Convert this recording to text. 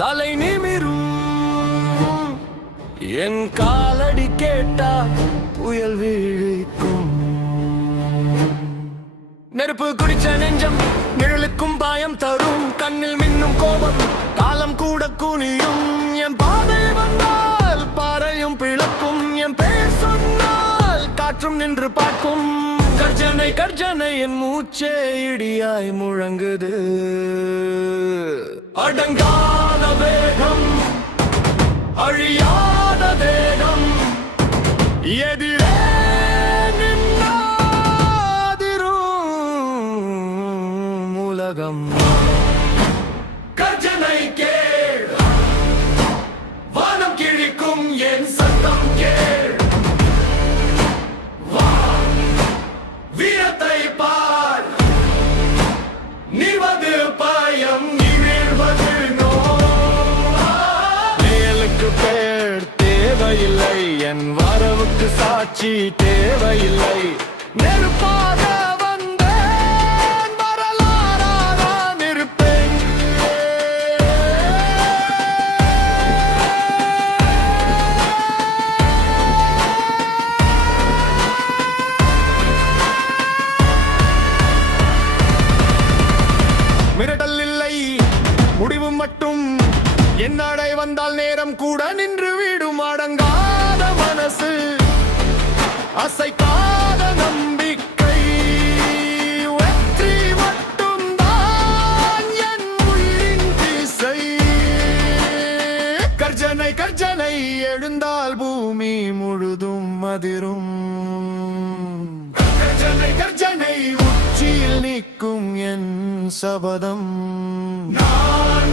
தலை நிமிரும் என் காலடி கேட்டா புயல் வீழிக்கும். நெருப்பு குடிச்ச நெஞ்சம் நிழலுக்கும் பாயம் தரும். கண்ணில் மின்னும் கோபம் காலம் கூட குனியும். என் பாதை வந்தால் பாறையும் பிளக்கும். என் பெயர் சொன்னால் காற்றும் நின்று பார்க்கும். கர்ஜனை கர்ஜனை என் மூச்சே இடியாய் முழங்குது. அடங்காத வேகம் அழியாத தேகம் எதிரே நின்னாதிரும் உலகம். கர்ஜனை கேள் வானம் கிழிக்கும் என் சத்தம் கேள். வீரத்தை பார் நிவது பயம் நிமிர்வது நோ. மேலுக்கு பேர் தேவையில்லை. என் வரவுக்கு சாட்சி தேவையில்லை. நெருப்பாக வந்தேன் வரலாறாக இருப்பேன். மிரட்டல் இல்லை முடிவு மட்டும். என் நடை வந்தால் நேரம் கூட நின்று விடும். அடங்காத மனசு அசைக்காத நம்பிக்கை. வெற்றி மட்டும் தான் என் உயிரின் திசை. கர்ஜனை கர்ஜனை எழுந்தால் பூமி முழுதும் அதிரும். கர்ஜனை கர்ஜனை உச்சியில் நிற்கும் என் சபதம். நான்